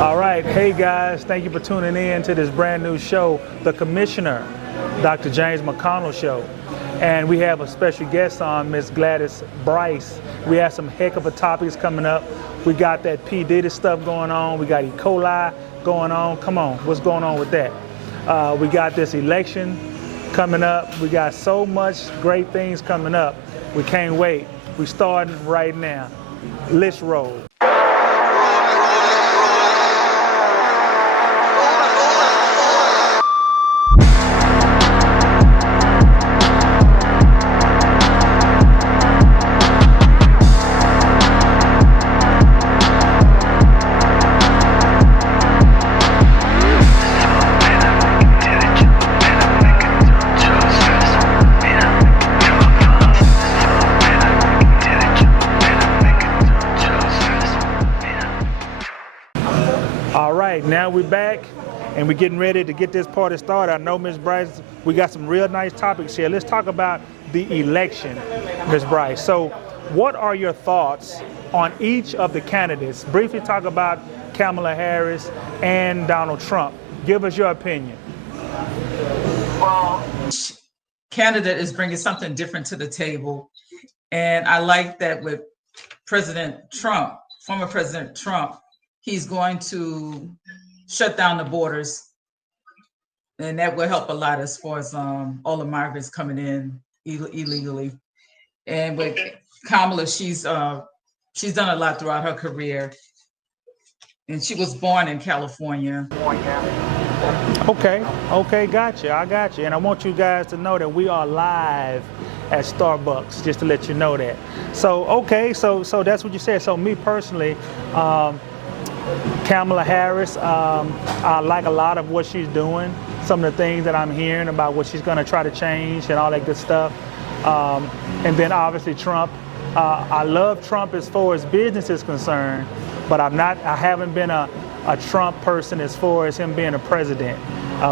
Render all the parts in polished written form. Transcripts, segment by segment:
All right, hey guys, thank you for tuning in to this brand new show, the Commissioner Dr. James McConnell Show. And we have a special guest on, Miss Gladys Brice. We have some heck of a topics coming up. We got that P. Diddy stuff going on. We got E. coli going on. Come on, what's going on with that? We got this election coming up. We got so much great things coming up. We can't wait. We're starting right now. Let's roll. Now we're back and we're getting ready to get this party started. I know, Ms. Brice, we got some real nice topics here. Let's talk about the election, Ms. Brice. So what are your thoughts on each of the candidates? Briefly talk about Kamala Harris and Donald Trump. Give us your opinion. Well, each candidate is bringing something different to the table. And I like that with President Trump, former President Trump, he's going to shut down the borders, and that will help a lot as far as all the migrants coming in illegally. And with Kamala, she's done a lot throughout her career, and she was born in California. Okay, gotcha. I got you. And I want you guys to know that we are live at Starbucks, just to let you know that. So, okay, so that's what you said. So me personally, Kamala Harris, I like a lot of what she's doing, some of the things that I'm hearing about what she's going to try to change and all that good stuff. And then obviously Trump. I love Trump as far as business is concerned, but I haven't been a Trump person as far as him being a president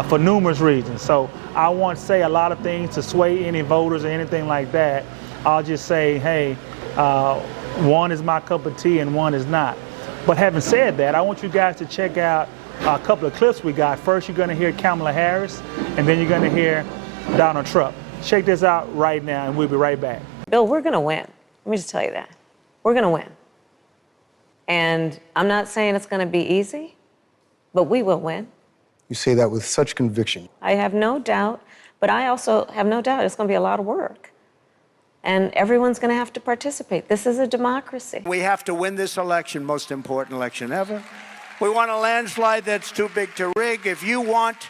for numerous reasons. So I won't say a lot of things to sway any voters or anything like that. I'll just say, hey, one is my cup of tea and one is not. But having said that, I want you guys to check out a couple of clips we got. First, you're going to hear Kamala Harris, and then you're going to hear Donald Trump. Check this out right now, and we'll be right back. Bill, we're going to win. Let me just tell you that. We're going to win. And I'm not saying it's going to be easy, but we will win. You say that with such conviction. I have no doubt, but I also have no doubt it's going to be a lot of work. And everyone's going to have to participate. This is a democracy. We have to win this election, most important election ever. We want a landslide that's too big to rig. If you want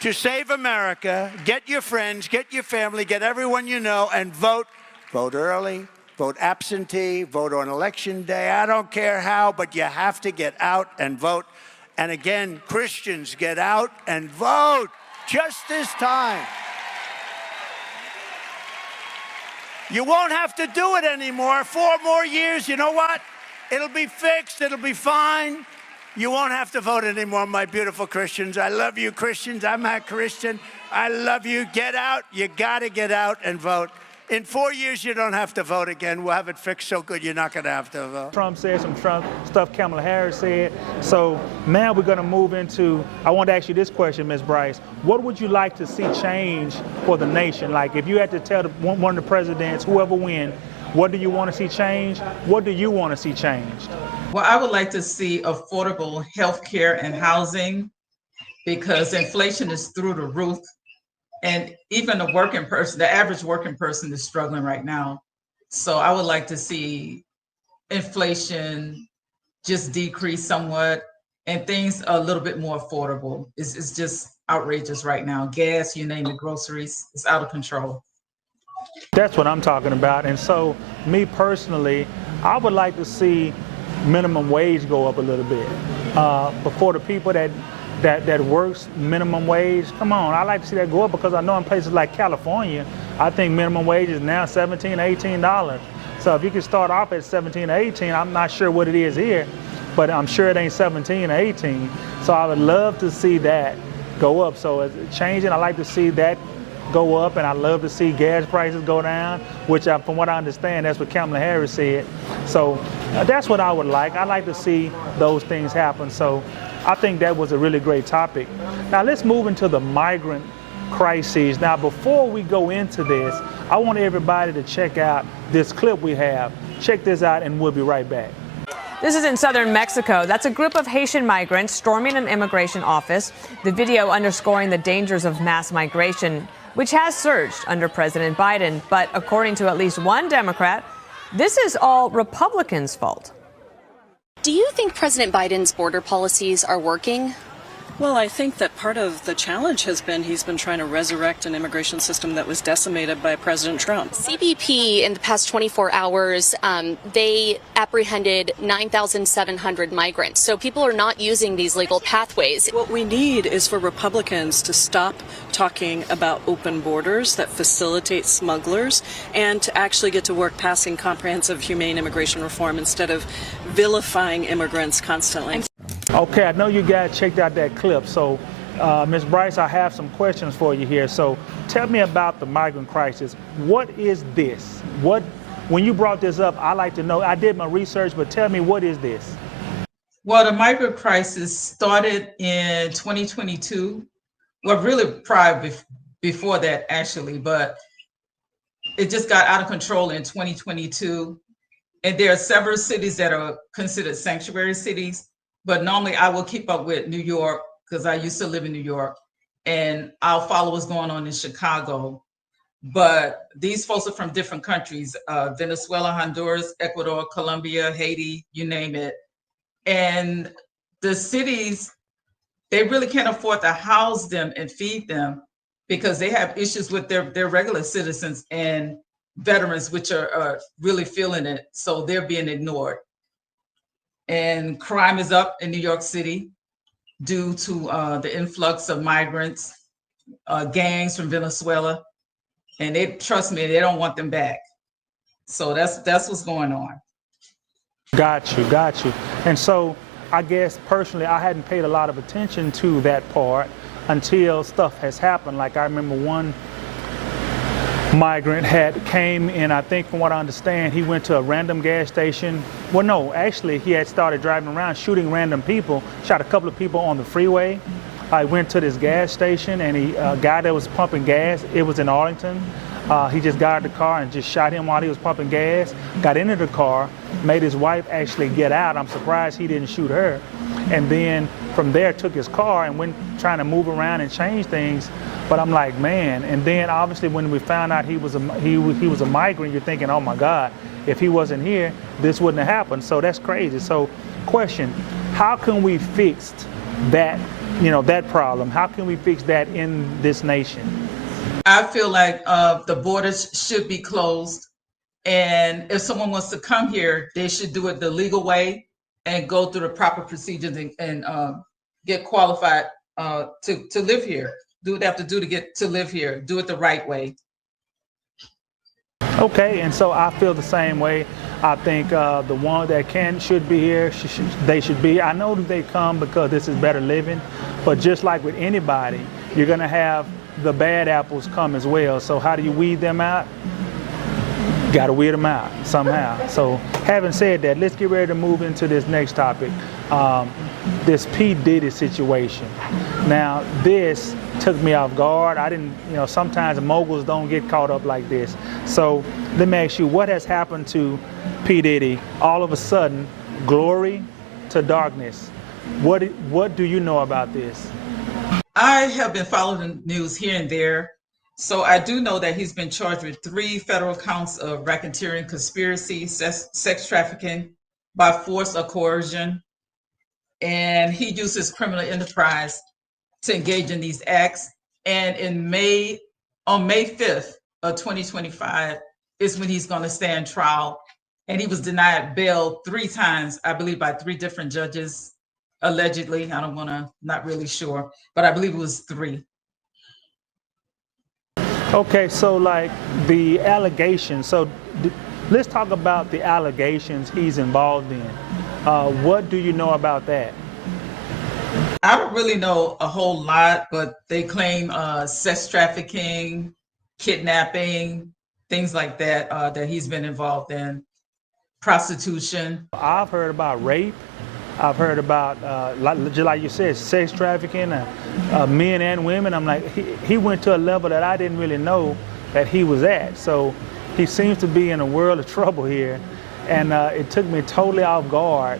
to save America, get your friends, get your family, get everyone you know, and vote. Vote early, vote absentee, vote on election day. I don't care how, but you have to get out and vote. And again, Christians, get out and vote just this time. You won't have to do it anymore. 4 more years, you know what? It'll be fixed, it'll be fine. You won't have to vote anymore, my beautiful Christians. I love you, Christians. I'm a Christian. I love you. Get out. You gotta get out and vote. In 4 years, you don't have to vote again. We'll have it fixed so good you're not gonna have to vote. Trump said some Trump stuff Kamala Harris said. So now we're gonna move into, I want to ask you this question, Ms. Brice. What would you like to see change for the nation? Like if you had to tell one of the presidents, whoever wins, what do you want to see change? What do you want to see changed? Well, I would like to see affordable health care and housing, because inflation is through the roof. And even the working person, the average working person is struggling right now. So I would like to see inflation just decrease somewhat and things a little bit more affordable. It's just outrageous right now. Gas, you name it, groceries, it's out of control. That's what I'm talking about. And so me personally, I would like to see minimum wage go up a little bit. But for the people that works minimum wage, come on, I like to see that go up, because I know in places like California, I think minimum wage is now $17, $18. So if you can start off at 17 or 18, I'm not sure what it is here, but I'm sure it ain't 17 or 18. So I would love to see that go up. So it's changing. I like to see that go up, and I love to see gas prices go down, which from what I understand, that's what Kamala Harris said. So that's what I would like. I like to see those things happen. So I think that was a really great topic. Now let's move into the migrant crises. Now before we go into this, I want everybody to check out this clip we have. Check this out and we'll be right back. This is in southern Mexico. That's a group of Haitian migrants storming an immigration office. The video underscoring the dangers of mass migration, which has surged under President Biden. But according to at least one Democrat, this is all Republicans' fault. Do you think President Biden's border policies are working? Well, I think that part of the challenge has been he's been trying to resurrect an immigration system that was decimated by President Trump. CBP in the past 24 hours, they apprehended 9,700 migrants. So people are not using these legal pathways. What we need is for Republicans to stop talking about open borders that facilitate smugglers and to actually get to work passing comprehensive, humane immigration reform instead of vilifying immigrants constantly. Okay, I know you guys checked out that clip. So, Ms. Brice, I have some questions for you here. So, tell me about the migrant crisis. What is this? When you brought this up, I like to know. I did my research, but tell me, what is this? Well, the migrant crisis started in 2022. Well, really prior before that, actually, but it just got out of control in 2022. And there are several cities that are considered sanctuary cities. But normally I will keep up with New York because I used to live in New York, and I'll follow what's going on in Chicago. But these folks are from different countries, Venezuela, Honduras, Ecuador, Colombia, Haiti, you name it. And the cities, they really can't afford to house them and feed them because they have issues with their regular citizens and veterans, which are really feeling it. So they're being ignored. And crime is up in New York City due to the influx of migrants, gangs from Venezuela, and trust me, they don't want them back. So that's what's going on. Got you. And so I guess personally, I hadn't paid a lot of attention to that part until stuff has happened. Like I remember one migrant came in, I think from what I understand, he went to a random gas station. Well, no, actually he had started driving around shooting random people, shot a couple of people on the freeway. I went to this gas station and a guy that was pumping gas, it was in Arlington. He just got out of the car and just shot him while he was pumping gas, got into the car, made his wife actually get out. I'm surprised he didn't shoot her. And then from there took his car and went trying to move around and change things. But I'm like, man. And then obviously when we found out he was a migrant, you're thinking, oh my God, if he wasn't here, this wouldn't have happened. So that's crazy. So question, how can we fix that, that problem? How can we fix that in this nation? I feel like the borders should be closed. And if someone wants to come here, they should do it the legal way and go through the proper procedures and get qualified to live here. Do what they have to do to live here. Do it the right way. Okay, and so I feel the same way. I think the one that should be here, they should be. I know that they come because this is better living, but just like with anybody, you're gonna have the bad apples come as well. So how do you weed them out? Got to weed them out somehow. So having said that, let's get ready to move into this next topic, this P. Diddy situation. Now, this took me off guard. I didn't, sometimes moguls don't get caught up like this. So let me ask you, what has happened to P. Diddy? All of a sudden, glory to darkness. What do you know about this? I have been following the news here and there. So I do know that he's been charged with 3 federal counts of racketeering, conspiracy, sex trafficking by force or coercion. And he used his criminal enterprise to engage in these acts. And on May 5th of 2025 is when he's going to stand trial. And he was denied bail 3 times, I believe, by 3 different judges. Allegedly, not really sure, but I believe it was 3. Okay, so like the allegations, let's talk about the allegations he's involved in. What do you know about that? I don't really know a whole lot, but they claim sex trafficking, kidnapping, things like that, that he's been involved in, prostitution. I've heard about rape. I've heard about, just like you said, sex trafficking, men and women. I'm like, he went to a level that I didn't really know that he was at. So he seems to be in a world of trouble here. And it took me totally off guard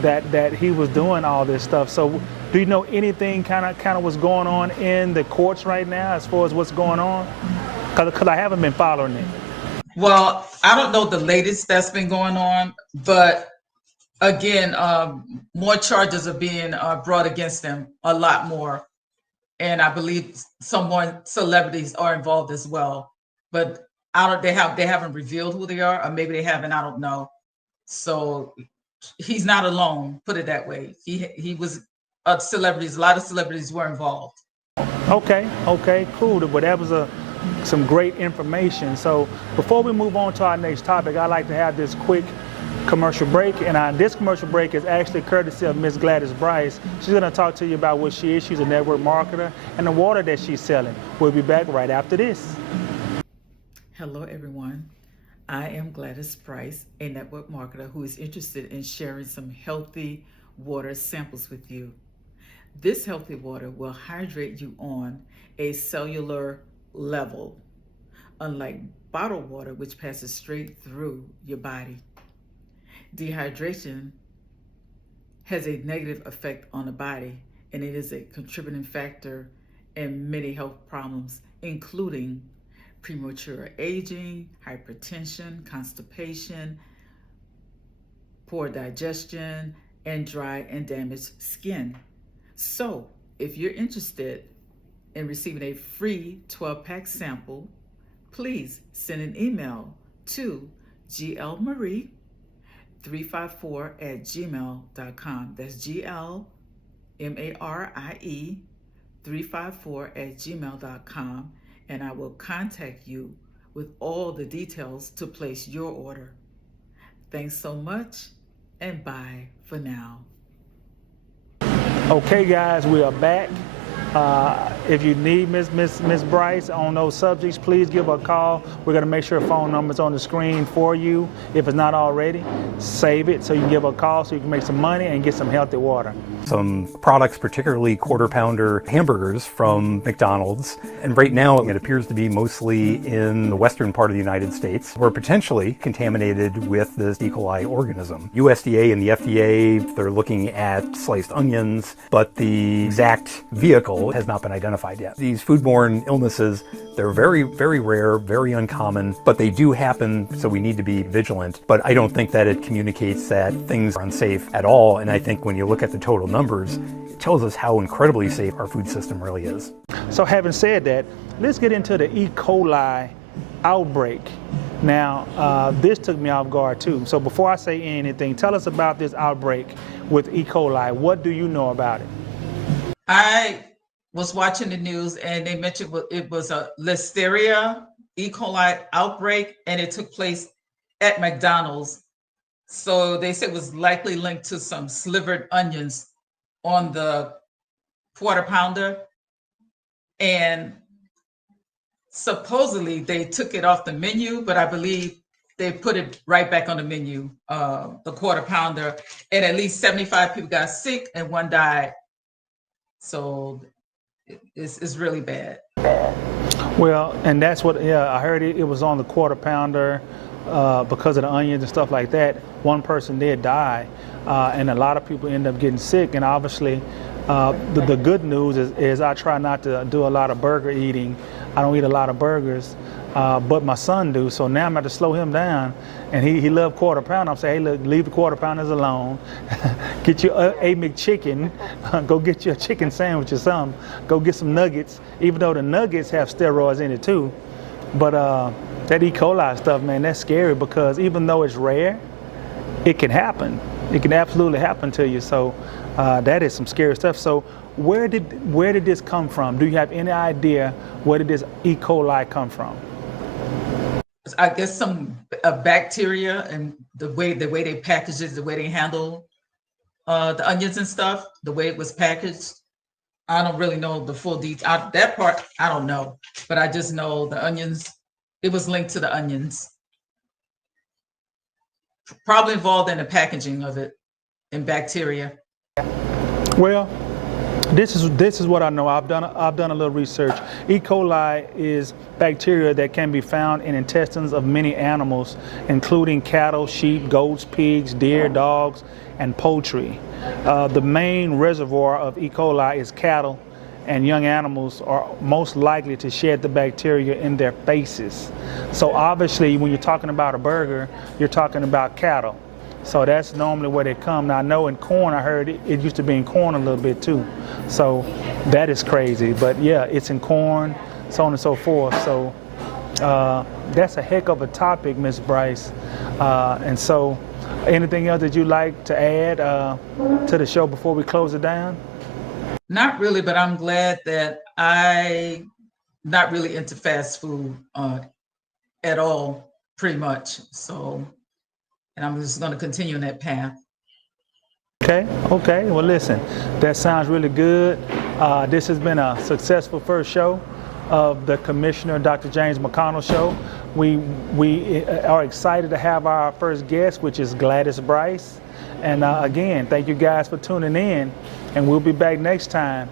that he was doing all this stuff. So do you know anything kind of what's going on in the courts right now as far as what's going on? Because I haven't been following it. Well, I don't know the latest that's been going on, but again, more charges are being brought against them, a lot more. And I believe some more celebrities are involved as well. But they haven't revealed who they are, or maybe they haven't, I don't know. So he's not alone, put it that way. He was a lot of celebrities were involved. Okay, cool. But that was some great information. So before we move on to our next topic, I'd like to have this quick commercial break. And this commercial break is actually courtesy of Miss Gladys Brice. She's going to talk to you about what she is. She's a network marketer and the water that she's selling. We'll be back right after this. Hello, everyone. I am Gladys Brice, a network marketer who is interested in sharing some healthy water samples with you. This healthy water will hydrate you on a cellular level, unlike bottled water, which passes straight through your body. Dehydration has a negative effect on the body, and it is a contributing factor in many health problems, including premature aging, hypertension, constipation, poor digestion, and dry and damaged skin. So if you're interested in receiving a free 12-pack sample, please send an email to glmarie354@gmail.com. That's GLMARIE 354@gmail.com. And I will contact you with all the details to place your order. Thanks so much, and bye for now. Okay, guys, we are back. If you need Miss Brice on those subjects, please give her a call. We're going to make sure her phone number's on the screen for you. If it's not already, save it so you can give her a call so you can make some money and get some healthy water. Some products, particularly quarter pounder hamburgers from McDonald's. And right now it appears to be mostly in the western part of the United States, were potentially contaminated with this E. coli organism. USDA and the FDA, they're looking at sliced onions, but the exact vehicle has not been identified yet. These foodborne illnesses, they're very, very rare, very uncommon, but they do happen, so we need to be vigilant. But I don't think that it communicates that things are unsafe at all. And I think when you look at the total numbers, it tells us how incredibly safe our food system really is. So having said that, let's get into the E. coli outbreak. Now, this took me off guard too. So before I say anything, tell us about this outbreak with E. coli. What do you know about it? I was watching the news and they mentioned it was a Listeria E. coli outbreak, and it took place at McDonald's. So they said it was likely linked to some slivered onions on the quarter pounder. And supposedly they took it off the menu, but I believe they put it right back on the menu, the quarter pounder. And at least 75 people got sick and one died. So it's really bad. Well, and that's what, I heard it was on the quarter pounder because of the onions and stuff like that. One person did die, and a lot of people end up getting sick. And obviously, the good news is I try not to do a lot of burger eating. I don't eat a lot of burgers, but my son do. So now I'm going to slow him down. And he loved quarter pounder. I'm saying, hey, look, leave the quarter pounders alone. Get you a McChicken. Go get you a chicken sandwich or something. Go get some nuggets, even though the nuggets have steroids in it too. But that E. coli stuff, man, that's scary because even though it's rare, it can happen. It can absolutely happen to you. So that is some scary stuff. So where did this come from? Do you have any idea where did this E. coli come from? I guess some bacteria and the way they package it, the way they handle the onions and stuff, the way it was packaged. I don't really know the full detail. That part, I don't know. But I just know the onions, it was linked to the onions. Probably involved in the packaging of it and bacteria. Well, this is what I know. I've done a little research. E. coli is bacteria that can be found in intestines of many animals, including cattle, sheep, goats, pigs, deer, dogs, and poultry. The main reservoir of E. coli is cattle, and young animals are most likely to shed the bacteria in their faces. So obviously, when you're talking about a burger, you're talking about cattle. So that's normally where they come. Now I know in corn, I heard it used to be in corn a little bit too. So that is crazy. But yeah, it's in corn, so on and so forth. So that's a heck of a topic, Ms. Brice. And so anything else that you'd like to add to the show before we close it down? Not really, but I'm glad that I'm not really into fast food at all, pretty much. So, and I'm just going to continue on that path. Okay. Well, listen, that sounds really good. This has been a successful first show of the Commissioner Dr. James McConnell Show. We are excited to have our first guest, which is Gladys Brice. And again, thank you guys for tuning in. And we'll be back next time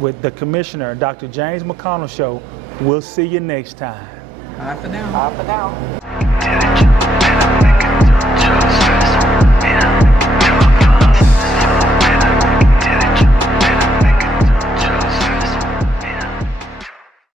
with the Commissioner Dr. James McConnell Show. We'll see you next time. Bye for now. Bye for now.